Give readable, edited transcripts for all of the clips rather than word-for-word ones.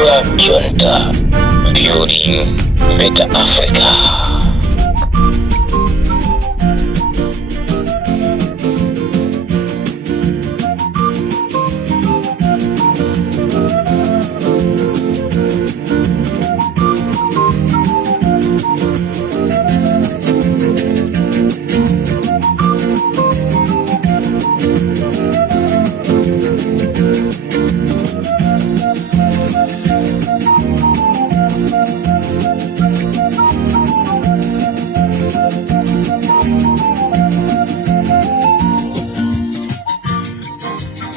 Club Junta, building better Africa.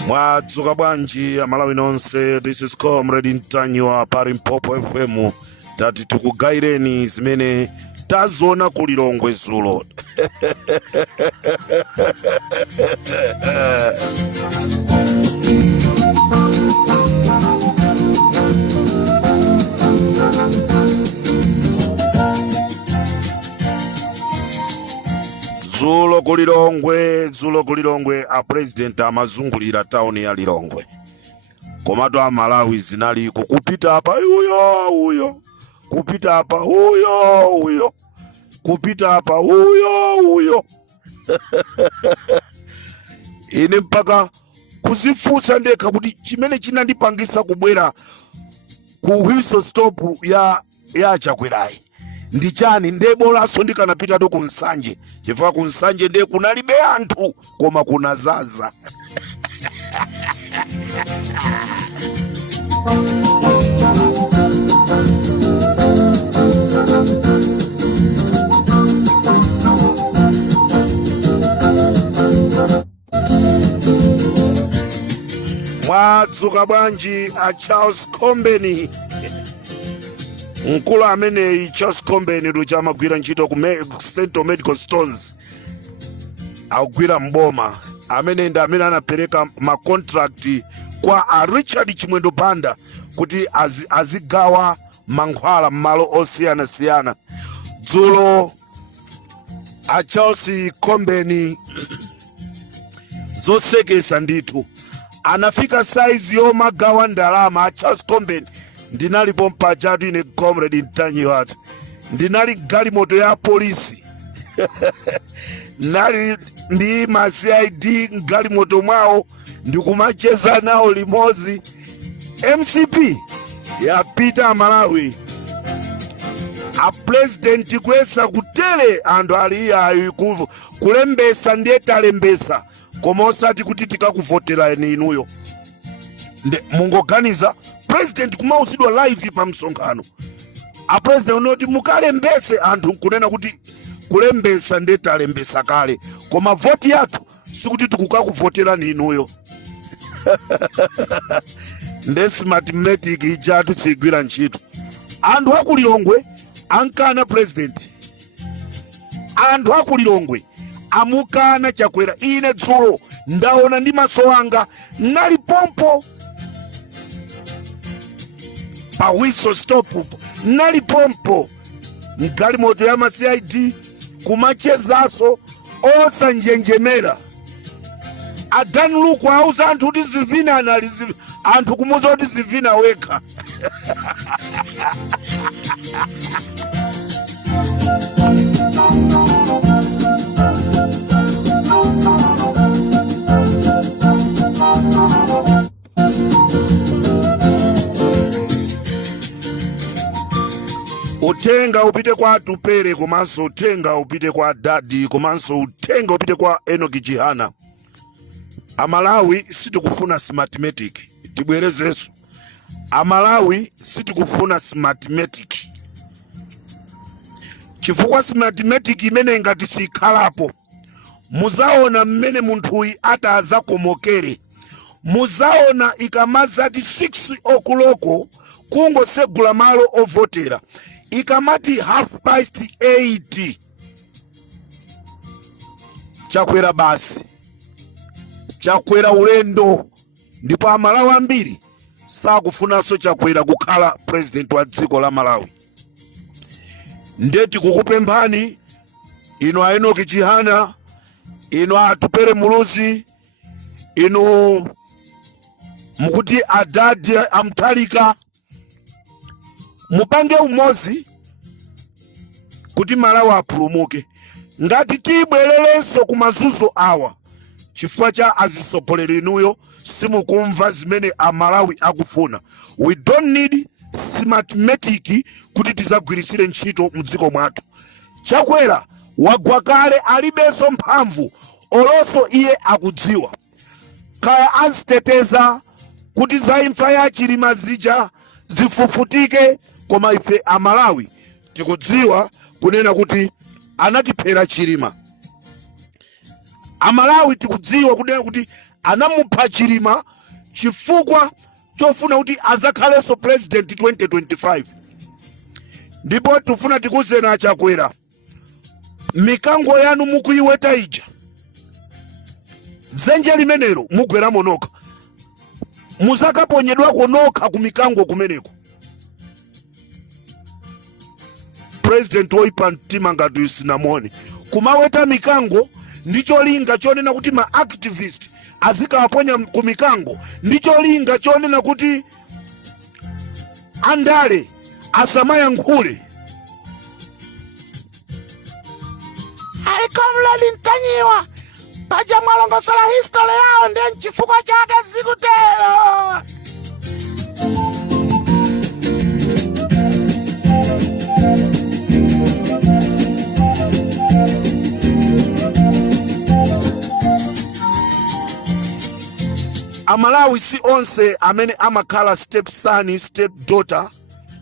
Mwadzuka bwanji amalawi nonse. This is Comrade Ntanywa pari Mpopo FM. Tati tukugaireni zimene tazona kulilongwe zulo. Zulo kulilongwe a president amazungulira town ya Lilongwe. Komatu a Malawi zinali kupita apa uyo. Kupita apa uyo. Kupita apa uyo. Ine mpaka kuzifusa ndeka kuti chimene chinandipangisa kubwera ku whistle stop ya Chakwerayi ndi chani. Ndebolaso ndikanapita to kunsanje chifukwa kunsanje nde kunalibe anthu koma kunazaza. Mwadzuka bwanji a Charles Kombeni. Mkulu amene Charles Kombeni luja amagwira ntchito ku Central Medical Stones akugwira mboma, amene ndi amene anapereka ma contract kwa a Richard Chimwendo Banda kuti azigawa mankhwala m'malo osiyana. Dzulo a Charles Kombeni zosekesa ndithu anafika size yomagawa ndalama. A Charles Kombeni ndinalipo mpachatu ine Comrade Ntanywa, ndinali galimoto ya polisi nali ndi ma CID galimoto mwawo ndikumacheza nawo limozi. MCP yapita Malawi, a president kwesa kutele anthu ali ayi kulembesa ndiye talembesa koma osati kuti tikakuvotera inuyo. Mungoganiza president kumausidwa live pa msonkhano. A president unoti mukalembese anthu kunena kuti kulembesa ndiye talembesa kale koma voti yathu sikuti tikukakuvotera inuyo. Nde mathematic ijatu tsigwira ntchito. Anthu akulilongwe ankana president. Anthu akulilongwe amukana Chakwera. Ine dzulo ndaona ndi maso anga nali pompo pa whistle stop, nali pompo mgalimoto ya ma CID kumachezaso osanjenjemera. Adani luku auza anthu kuti zivina anali anthu kumuza kuti zivina weka. Utenga upite kwa Tupere, komanso utenga upite kwa Dadi, komanso utenga upite kwa Enoki Jihana. Amalawi sitikufuna mathematic, tibwerezeso. Amalawi sitikufuna mathematic. Chifukwa mathematic imene ngati sikhalapo, muzaona mmene munthuyi atazakomokere. Muzaona ikamazati 6 o'clock kungosegula malo ovotera. Ikamati 8:30 Chakwera basi, Chakwera ulendo. Ndipo Amalawi ambiri sakufunaso Chakwera kukhala president wa dziko la Malawi. Ndeti kukupemphani ino a Enoki Jihana, ino a Tupere Muluzi, ino mukuti Adadi amtalika, mupange umozi kuti Malawi apulumuke. Ngati tibwererenso kumazuzo awa chifukwa cha azisogoleri inuyo simukumva zimene Amalawi akufuna. We don't need mathematic kuti tizagwirisire ntchito mdziko mwathu. Chakwera wagwa kale alibenso mphamvu olonso iye akudziwa. Kaya aziteteza kuti za imfa ya Chilima zija zifufutike, koma ife Amalawi tikudziwa kunena kuti anatiphera Chilima. Amalawi tikudziwa kunena kuti anamupha Chilima chifukwa chofuna kuti azakhalenso president 2025. Ndipo tufuna tikuzeni Achakwera, mikango yanu mukuiweta ija, dzenje limenelo mugweramo nokha, muzakaponyedwako nokha ku mikango kumeneko. President woipa mtima ngati usinamone kumaweta mikango ndicho linga chonena kuti ma activist azikawaponya ku mikango, ndicho linga chonena kuti andale asamayankhule. Alikamuladi Ntanyiwa paja mwalongosola history yao ndiye chifukwa chake zikutero. Amalawi si onse amene amakhala step son step daughter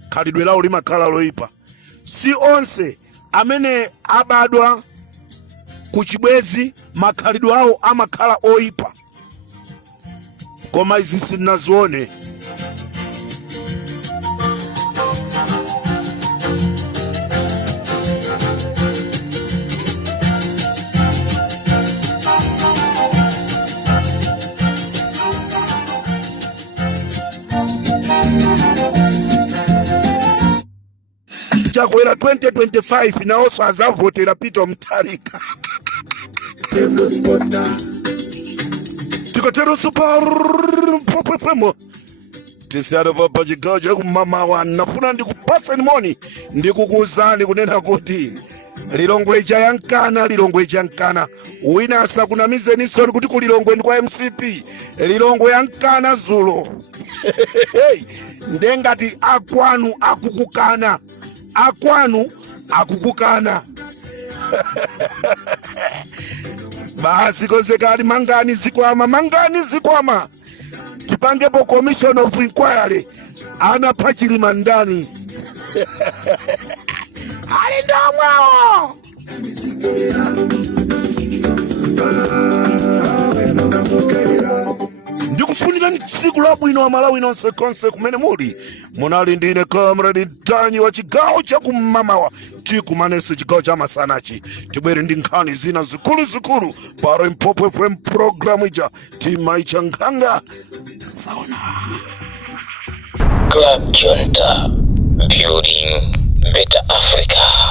khalidwe lawo limakhala loipa. Si onse amene abadwa kuchibwezi makhalidwe awo amakhala oipa. Koma izi sinazione. Chakwera 2025 na also azavotera Peter Mutharika. Tikotero super popemo. Tisaro papa chigajo kumamawa nafuna ndikupasa nimoni ndikukuzani kunena kuti Lilongwe jankana wina asakunamize nisoni kuti kulilongwe ndi kwa MCP. Lilongwe yankana zulo. Ndengati akwanu akukukana. Basi kozekali mangani zikwama. Tipangepo commission of inquiry. Anapha Chilima ndani. Ali ndomwao. Ndikufunira tsiku labwino Amalawi nonse konse kumene muli. Munali ndine Comrade Ntanyiwa chigawo cha kumamawa tikumanenso chigawo cha masanachi. Tibwere ndi nkhani zina zikulu paro Mpopo FM program ija timaicha nkhanga sauna. Club Junta, building better Africa.